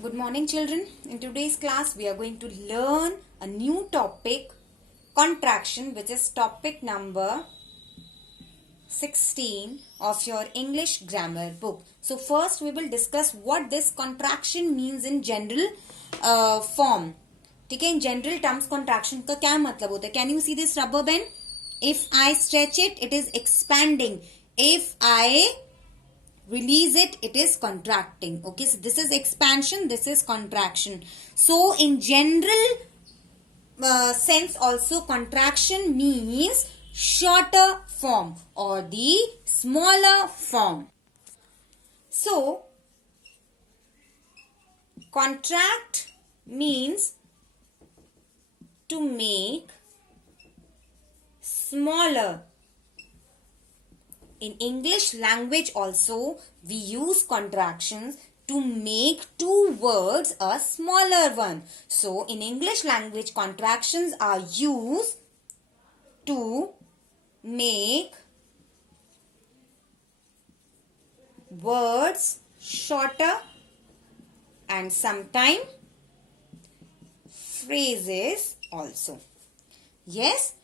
Good morning, children. In today's class, we are going to learn a new topic, contraction, which is topic number 16 of your English grammar book. So, first we will discuss what this contraction means in general form. ठीक है, in general terms, contraction का क्या मतलब होता है? Can you see this rubber band? If I stretch it, it is expanding. If I release it, it is contracting. Okay, so this is expansion, this is contraction. So in general sense also, contraction means shorter form or the smaller form. So contract means to make smaller. In English language also, we use contractions to make two words a smaller one. So, in English language, contractions are used to make words shorter and sometimes phrases also. Yes?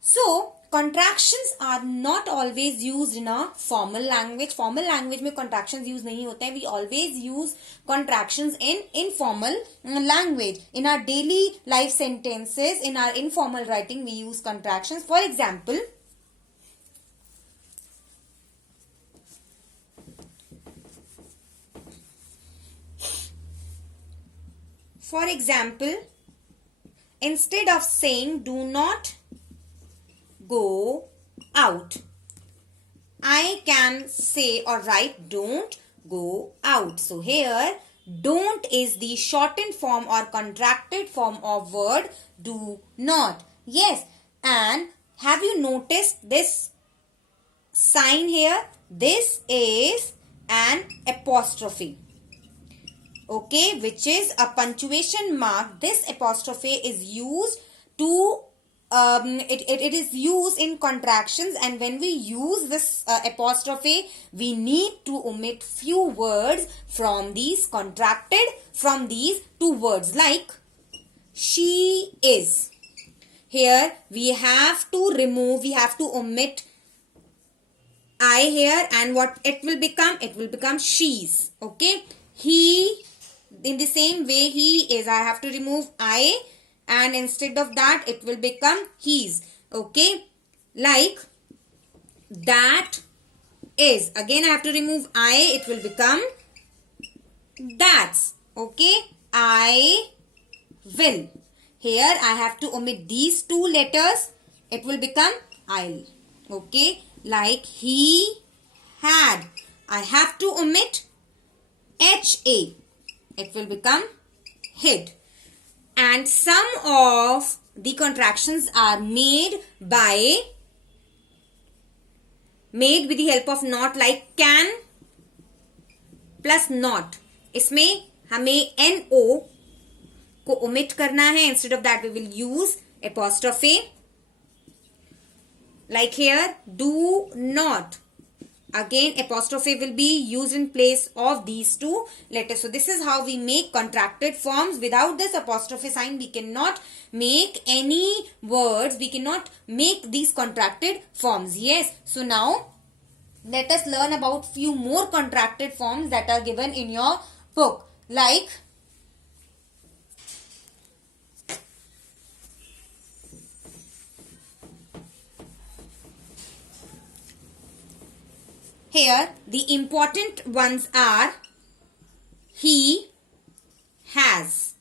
So, contractions are not always used in a formal language. Formal language में contractions use नहीं होते हैं. We always use contractions in informal language. In our daily life sentences, in our informal writing, we use contractions. For example, instead of saying do not go out, I can say or write don't go out. So here don't is the shortened form or contracted form of word do not. Yes, and have you noticed this sign here? This is an apostrophe. Okay, which is a punctuation mark. This apostrophe is used to it is used in contractions, and when we use this apostrophe, we need to omit few words from these from these two words, like she is. Here we have to omit I here, and what it will become? It will become she's. Okay, he, in the same way he is, I have to remove I, and instead of that it will become he's. Okay, like that is, again I have to remove I, it will become that's. Okay, I will. Here I have to omit these two letters, it will become I'll. Okay, like he had, I have to omit HA, it will become hid. And some of the contractions are made with the help of not, like can plus not. इसमें हमें NO को omit करना है. Instead of that we will use apostrophe. Like here, do not. Again, apostrophe will be used in place of these two letters. So, this is how we make contracted forms. Without this apostrophe sign, we cannot make any words. We cannot make these contracted forms. Yes. So, now, let us learn about few more contracted forms that are given in your book. Like, here, the important ones are he has.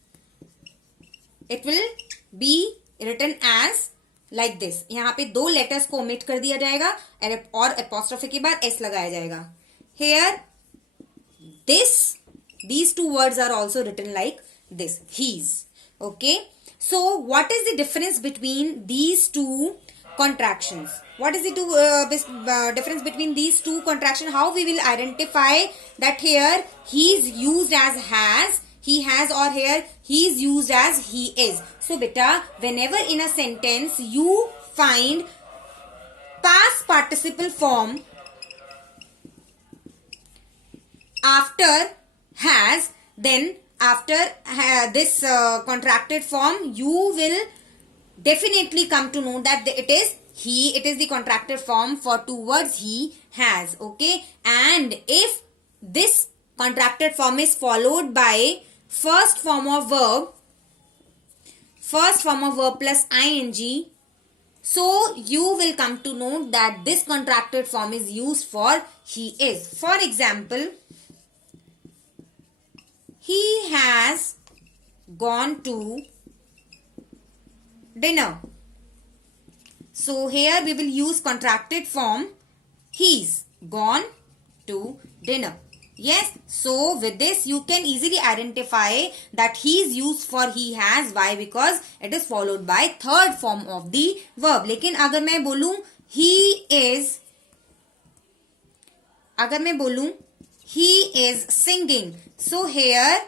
It will be written as like this. यहाँ पे दो letters को omit कर दिया जाएगा और apostrophe के बाद s लगाया जाएगा. Here, these two words are also written like this. He's. Okay. So, what is the difference between these two contractions? What is the difference between these two contractions? How we will identify that here he is used as has, he has, or here he is used as he is. So beta, whenever in a sentence you find past participle form after has, then after this contracted form, you will definitely come to know that it is he. It is the contracted form for two words he has. Okay, and if this contracted form is followed by first form of verb plus ing, so you will come to know that this contracted form is used for he is. For example, he has gone to dinner. So here we will use contracted form he's gone to dinner. Yes, so with this you can easily identify that he is used for he has. Why? Because it is followed by third form of the verb. लेकिन अगर मैं बोलूं he is singing, so here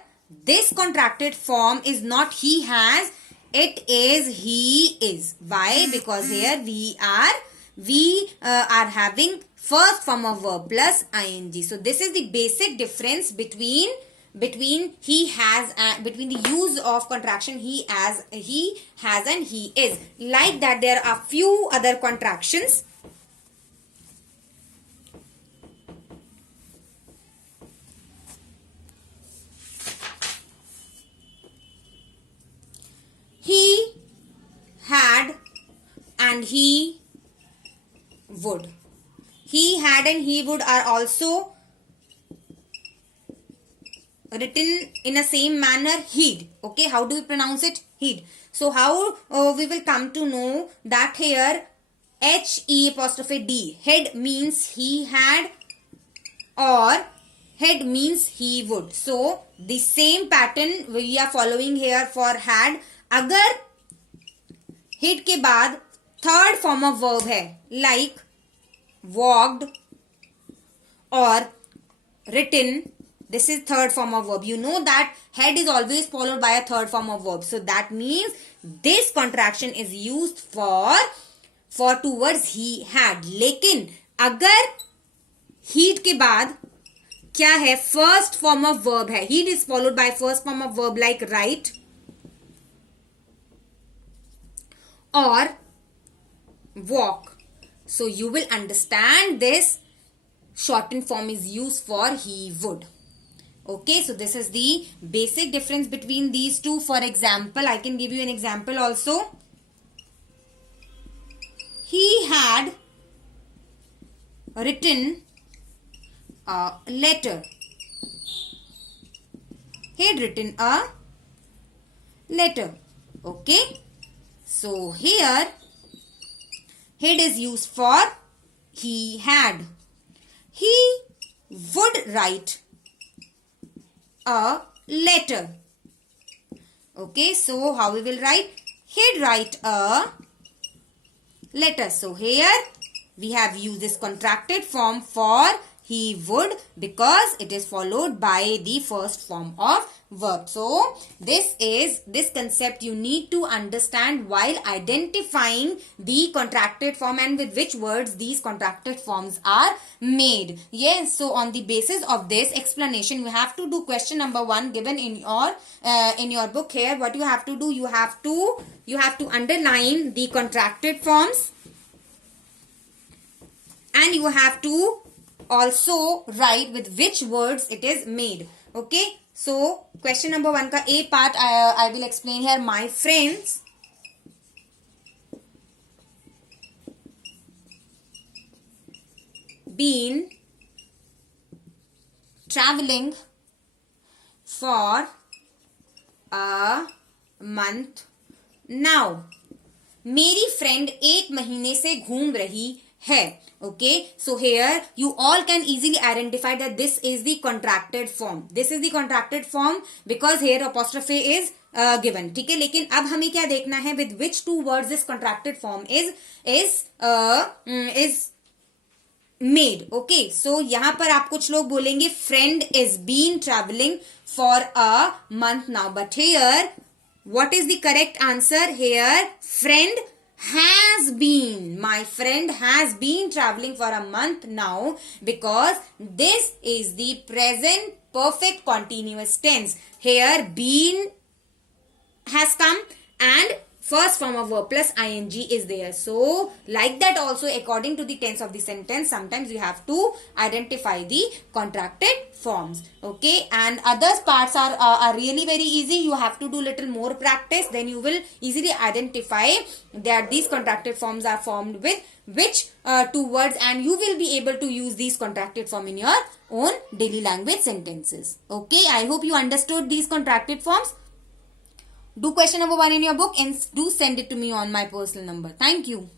this contracted form is not he has, it is he is. Why? Because here we are having first form of verb plus ing. So this is the basic difference between he has between the use of contraction he has and he is. Like that, there are few other contractions. He had and he would. He had and he would are also written in a same manner, he'd. Okay, how do we pronounce it? He'd. So how we will come to know that here H-E'-D, head means he had or head means he would. So the same pattern we are following here for had. अगर he'd के बाद third form of verb है, like walked or written, this is third form of verb. You know that had is always followed by a third form of verb. So that means this contraction is used for two words he had. लेकिन अगर he'd के बाद क्या है, first form of verb है, he'd is followed by first form of verb like write or walk. So you will understand this shortened form is used for he would. Okay, so this is the basic difference between these two. For example, I can give you an example also. He had written a letter. He had written a letter. Okay, so here had is used for he had. He would write a letter. Okay, so how we will write? He'd write a letter. So here we have used this contracted form for he would because it is followed by the first form of verb. So this concept you need to understand while identifying the contracted form and with which words these contracted forms are made. Yes, so on the basis of this explanation, you have to do question number 1 given in your book here. What you have to do, you have to underline the contracted forms and you have to also write with which words it is made. Okay, so question number 1 का A part I will explain here. My friends been traveling for a month now. मेरी friend 1 महीने से घूम रही है. Okay, so here you all can easily identify that this is the contracted form. This is the contracted form because here apostrophe is given. ठीक है, लेकिन अब हमें क्या देखना है, with which two words this contracted form is made. Okay, so यहाँ पर आप कुछ लोग बोलेंगे friend is been traveling for a month now, but here what is the correct answer? Here friend has been. My friend has been traveling for a month now because this is the present perfect continuous tense. Here been has come and first form of verb plus ing is there. So like that also, according to the tense of the sentence, sometimes you have to identify the contracted forms. Okay, and other parts are really very easy. You have to do little more practice, then you will easily identify that these contracted forms are formed with which two words, and you will be able to use these contracted form in your own daily language sentences. Okay, I hope you understood these contracted forms. Do question number 1 in your book and do send it to me on my personal number. Thank you.